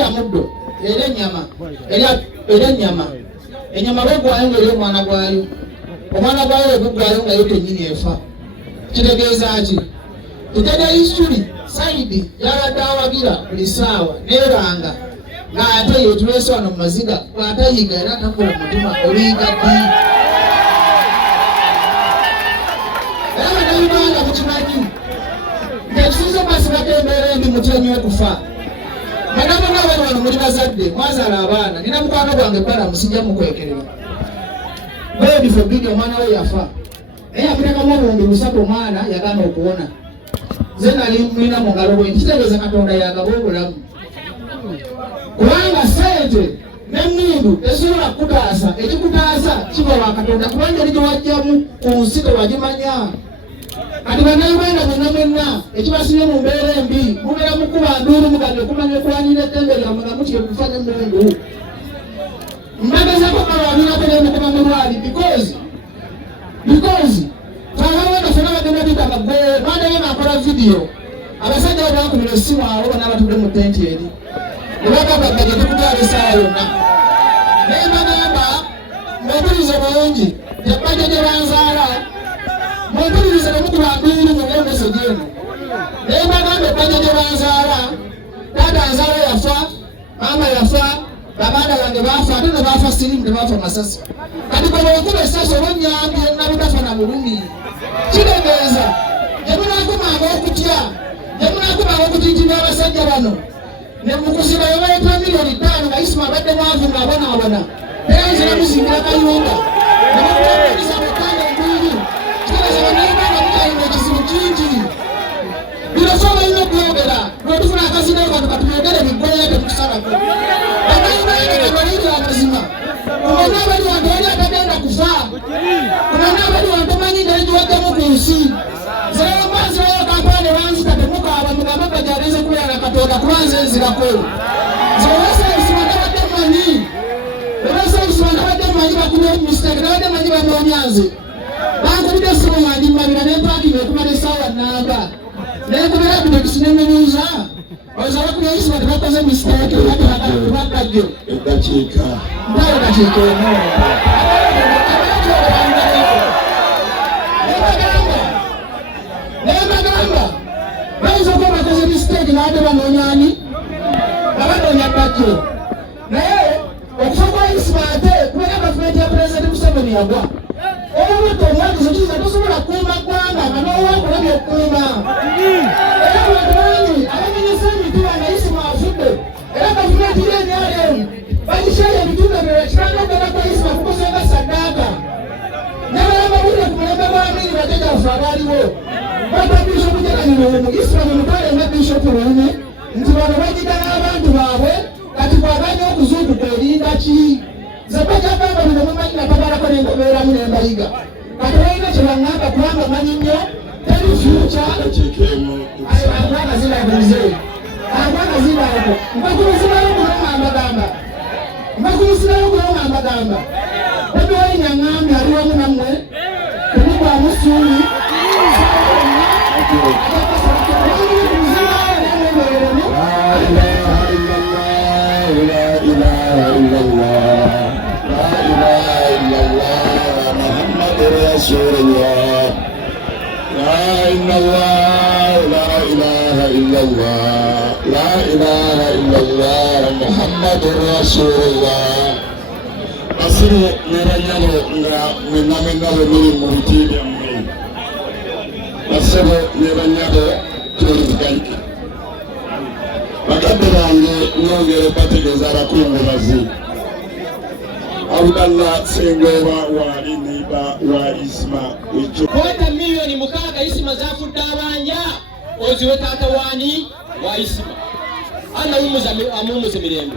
ya muddo era nyama enyama bagwayo ngeri omwana gwayo omwana gwayo bugwayo nga yote nyini efa kitegeeza ki tutega history side yabadde awagira buli ssaawa neeranga ng'ate yetuleese wano mu maziga bw'atayiga era atakola mutima olinga ddi era bannayuganda mukimanyi ng'ekisuuzo masibako embeera embi mutyonyi okufa banabona bali wano muli bazadde mwazaala abaana nina mukwano gwange ebbala musijja mukwekerera bebifo bidi omwana we yafa naye akutekamu obuwumbi 3 omwana yagana okuwona ze nali mulina mu ngalo bwe nkitegeeza katonda yagaba obulamu kubanga sente n'emmundu tesobola kukutaasa ekikutaasa kiva wa katonda kubanga eri gyewajjamu ku nsi tewagimanya kati bannayuganda mwenna ekibasibye mu mbeera embi mubeera mukuba nduulu mugande okumanya okuwanira eddembe lyammwe nga mutye kufa n'emmundu mbagezako kalwanirako nemukuba mulwali because twawawenda fena bagenda bitanga gwe bandaye nakola vidiyo abasajja babakubira essimu abo bonna batudde mu tenti eri nebagamba gye tukutwala essaawa yonna naye bagamba mwempulirize bulungi yabajja gye banzaala mwempulirize nemukuba nduulu munaye meseji eno naye bagamba ebbajja gye banzaala taata nzaala yafa maama yafa abaana bange bafa ate ne bafa sirimu tebafa masasi kati kola okuba essasi oba nnyambye nabutafa na bulumi kitegeeza gyemunakumanga okutya gyemunakumanga okutijibwa abasajja bano nemukusira yobaleeta miliyoni 5 nga Isima abadde mwavu ng'abonaabona era nzira muzingira kayunga nemukubamuliza mukanda embiiri kitegeeza bannayuganda mukyalina ekizibu kingi bino so balina okwogera lwetufuna akazinayo bantu katuyogere biggwaya temukusalako bannayuganda balina amazima kumanya abali wantu oli atagenda kufa kumanya abali wantu omanyi ngeri giwajjamu ku nsi zeromazirayo kampala ne banzita temukaaba mugambe bajalize kubeera na katonda kubanza enzirako zewasabisima nabadde mmanyi ebasabisima nabadde mmanyi bakubye mistake nabadde mmanyi banoonyanze bankubidde essimu yandi mmabira nempakinga ekumala essaawa nnamba nekubera bitekisi nemubuuza oza bakubye Isima tebakoze mistake tebakajjo eddakiika mpawo dakiika eno nebagamba bayinza okuba bakoze mistake naate banoonyani abanoonya ddakyo naye okufa kwa Isima ate kubera gavumenti ya pulezidenti Museveni yagwa olwobutta omwagizo kiza tosobola kukuuma ggwanga nga n'owakulabye okukuuma era bwetumanyi abamenyesa emituba nga Isima afudde era gavumenti y'ebyalemu bagishaye ebitundu ebyo kiranga okugenda kwa Isima kukozenga saddaaka n'abalamba budde ku mulembe gw'Amini bajjajjaffe abaaliwo bata Bishop Jaganyina omu Isima mumutwale nga Bishop Luume nti bano bagiga n'abantu baabwe kati bw'aganya okuzuukuka erinda ki zebajagamba bino mumanyi natabalako nengobeeramu nembayiga kati balina kyebaŋŋamba kubanga manyi nnyo teri fyuca agwana zirabuze agwana zirako mbakumusirayo kulonga mbagamba ebiwalinya ŋŋambye ali wamu nammwe temugwamu ssuuli رسول الله لا إلا الله لا إله إلا الله لا إله إلا الله محمد رسول الله أصل نرجعه من من مرتين يومين أصل نرجعه تريد وقبل أن نوجد باتجزارة كل مغازي Abdallah Sengoba wali niba wa Isima kwata milioni mukaga Isima zafudde abanja oziwe taata wani wa Isima ana amumuze mirembe